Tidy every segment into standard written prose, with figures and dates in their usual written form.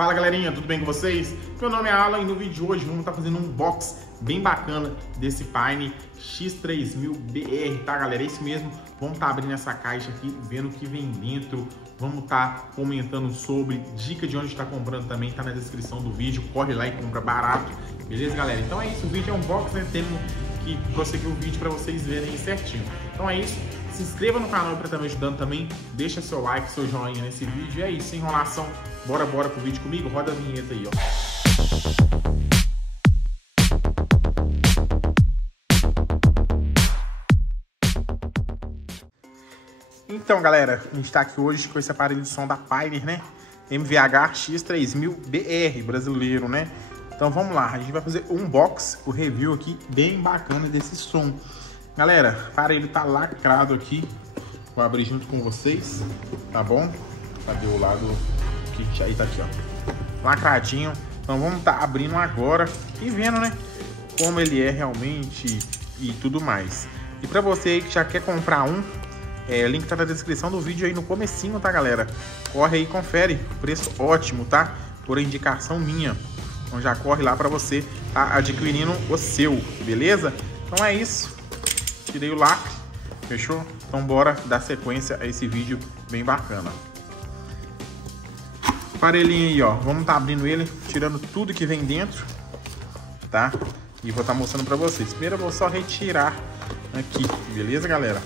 Fala galerinha, tudo bem com vocês? Meu nome é Alan e no vídeo de hoje vamos estar fazendo um unboxing bem bacana desse Pioneer X3000BR, tá galera? É isso mesmo, vamos estar abrindo essa caixa aqui, vendo o que vem dentro, vamos estar comentando sobre, dica de onde está comprando também, tá na descrição do vídeo, corre lá e compra barato, beleza galera? Então é isso, o vídeo é um unboxing, né? Temos que prosseguir o vídeo para vocês verem certinho. Então é isso. Se inscreva no canal para estar me ajudando também, deixa seu like, seu joinha nesse vídeo. E é isso, sem enrolação, bora pro vídeo comigo, roda a vinheta aí, ó. Então galera, a gente está aqui hoje com esse aparelho de som da Pioneer, né? MVH X3000BR brasileiro, né? Então vamos lá, a gente vai fazer um unboxing, o review aqui bem bacana desse som. Galera, o aparelho tá lacrado aqui, vou abrir junto com vocês, tá bom? Cadê o lado que aí tá aqui, ó, lacradinho. Então vamos estar abrindo agora e vendo, né, como ele é realmente e tudo mais. E pra você aí que já quer comprar um, o link tá na descrição do vídeo aí no comecinho, tá galera? Corre aí e confere, preço ótimo, tá? Por indicação minha. Então já corre lá pra você tá adquirindo o seu, beleza? Então é isso. Tirei o lacre, fechou? Então bora dar sequência a esse vídeo bem bacana. Aparelhinho aí, ó, vamos estar abrindo ele, tirando tudo que vem dentro, tá? E vou estar mostrando pra vocês. Primeiro eu vou só retirar aqui, beleza galera?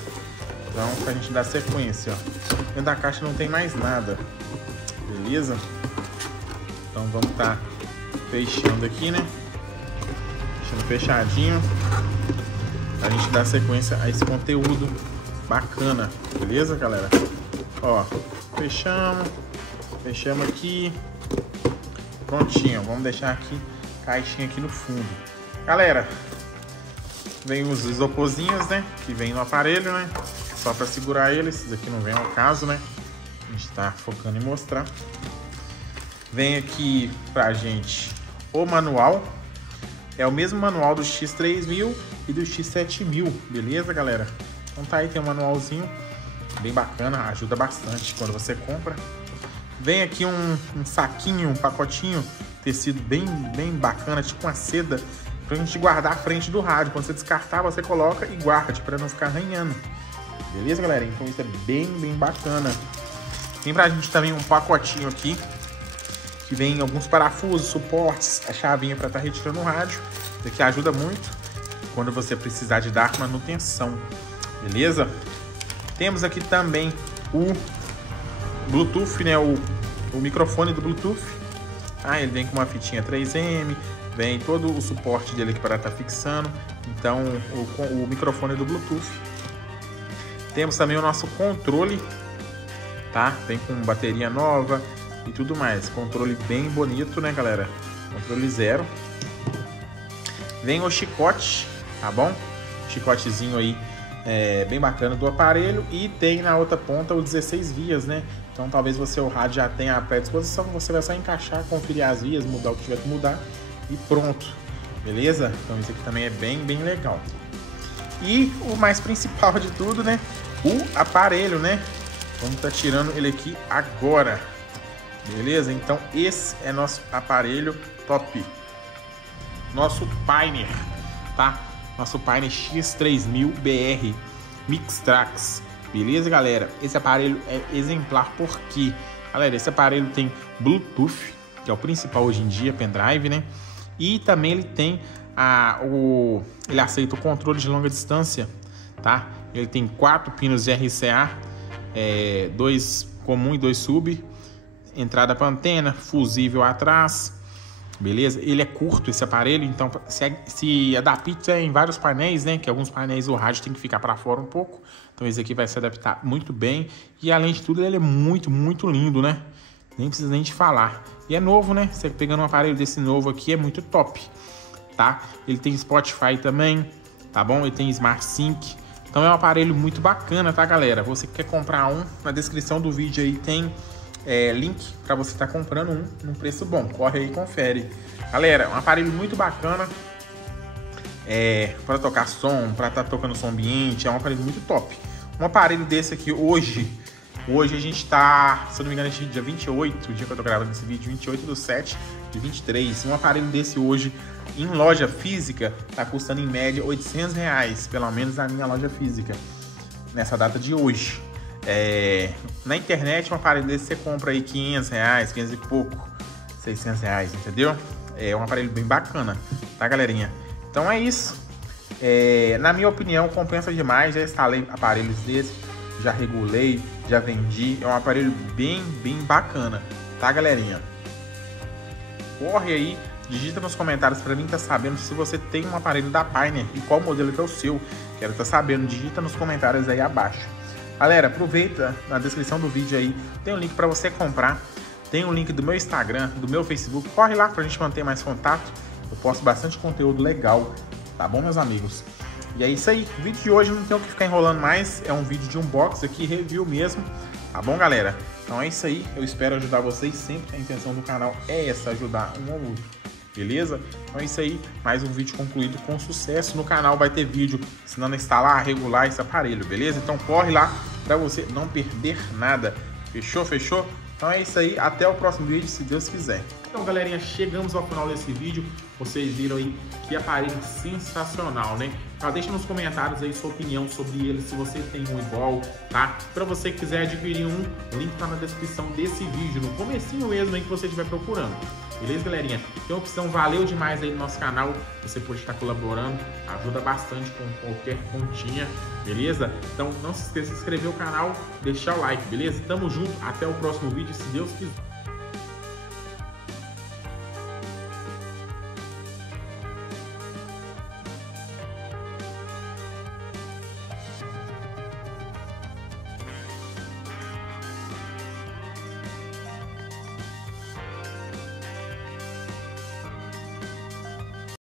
Então pra gente dar sequência, ó. Dentro da caixa não tem mais nada, beleza? Então vamos estar fechando aqui, né? Deixando fechadinho. A gente dá sequência a esse conteúdo bacana, beleza galera? Ó, fechamos aqui, prontinho. Vamos deixar aqui caixinha aqui no fundo. Galera, vem os isoporzinhos, né, que vem no aparelho, né, só para segurar eles. Esses aqui não vem ao caso, né, a gente tá focando em mostrar. Vem aqui pra gente o manual. É o mesmo manual do X3000 e do X7000, beleza, galera? Então tá aí, tem um manualzinho bem bacana, ajuda bastante quando você compra. Vem aqui um saquinho, um pacotinho, tecido bem bacana, tipo uma seda, pra gente guardar a frente do rádio. Quando você descartar, você coloca e guarda, pra não ficar arranhando. Beleza, galera? Então isso é bem bacana. Tem pra gente também um pacotinho aqui, que vem alguns parafusos, suportes, a chavinha para estar retirando o rádio. Isso aqui ajuda muito quando você precisar de dar manutenção, beleza? Temos aqui também o Bluetooth, né? O microfone do Bluetooth. Ele vem com uma fitinha 3M, vem todo o suporte dele aqui para estar fixando. Então, o microfone do Bluetooth. Temos também o nosso controle, tá? Vem com bateria nova e tudo mais. Controle bem bonito, né galera? Controle zero. Vem o chicote, tá bom? Chicotezinho aí bem bacana do aparelho. E tem na outra ponta o 16 vias, né? Então talvez o rádio já tenha a pré-disposição. Você vai só encaixar, conferir as vias, mudar o que tiver que mudar e pronto, beleza? Então isso aqui também é bem legal. E o mais principal de tudo, né? O aparelho, né? Vamos estar tirando ele aqui agora. Beleza? Então esse é nosso aparelho top. Nosso Pioneer, tá? Nosso Pioneer X3000BR Mixtrax. Beleza, galera? Esse aparelho é exemplar porque, galera, esse aparelho tem Bluetooth, que é o principal hoje em dia, pendrive, né? E também ele tem ele aceita o controle de longa distância, tá? Ele tem 4 pinos de RCA, 2 comum e 2 sub. Entrada para antena, fusível atrás, beleza? Ele é curto esse aparelho, então se adapta em vários painéis, né? Que alguns painéis o rádio tem que ficar para fora um pouco, então esse aqui vai se adaptar muito bem. E além de tudo ele é muito lindo, né? Nem precisa nem de falar. E é novo, né? Você pegando um aparelho desse novo aqui é muito top, tá? Ele tem Spotify também, tá bom? Ele tem Smart Sync. Então é um aparelho muito bacana, tá galera? Você que quer comprar um, na descrição do vídeo aí tem link para você estar comprando um num preço bom. Corre aí e confere. Galera, um aparelho muito bacana para tocar som, para estar tocando som ambiente. É um aparelho muito top. Um aparelho desse aqui hoje Hoje a gente tá, se eu não me engano, dia 28, o dia que eu tô gravando esse vídeo, 28/7/23. Um aparelho desse hoje, em loja física, tá custando em média R$800, pelo menos na minha loja física, nessa data de hoje. Na internet, um aparelho desse você compra aí R$500, 500 e pouco, R$600, entendeu? É um aparelho bem bacana, tá, galerinha? Então é isso. Na minha opinião, compensa demais. Já instalei aparelhos desses, já regulei, já vendi. É um aparelho bem bacana, tá, galerinha? Corre aí, digita nos comentários para mim tá sabendo se você tem um aparelho da Pioneer e qual modelo que é o seu. Quero estar sabendo, digita nos comentários aí abaixo. Galera, aproveita, na descrição do vídeo aí tem um link para você comprar. Tem um link do meu Instagram, do meu Facebook. Corre lá pra gente manter mais contato. Eu posto bastante conteúdo legal, tá bom, meus amigos? E é isso aí. O vídeo de hoje não tem o que ficar enrolando mais. É um vídeo de unboxing aqui, review mesmo. Tá bom, galera? Então é isso aí. Eu espero ajudar vocês sempre. A intenção do canal é essa, ajudar um ao outro. Beleza? Então é isso aí. Mais um vídeo concluído com sucesso. No canal vai ter vídeo ensinando a instalar, regular esse aparelho, beleza? Então corre lá pra você não perder nada. Fechou? Fechou? Então é isso aí, até o próximo vídeo, se Deus quiser. Então, galerinha, chegamos ao final desse vídeo. Vocês viram aí que aparelho sensacional, né? Então, deixa nos comentários aí sua opinião sobre ele, se você tem um igual, tá? Para você que quiser adquirir um, o link tá na descrição desse vídeo, no comecinho mesmo aí que você estiver procurando. Beleza, galerinha? Tem opção, valeu demais aí no nosso canal. Você pode estar colaborando, ajuda bastante com qualquer continha, beleza? Então não se esqueça de se inscrever no canal, deixar o like, beleza? Tamo junto, até o próximo vídeo, se Deus quiser.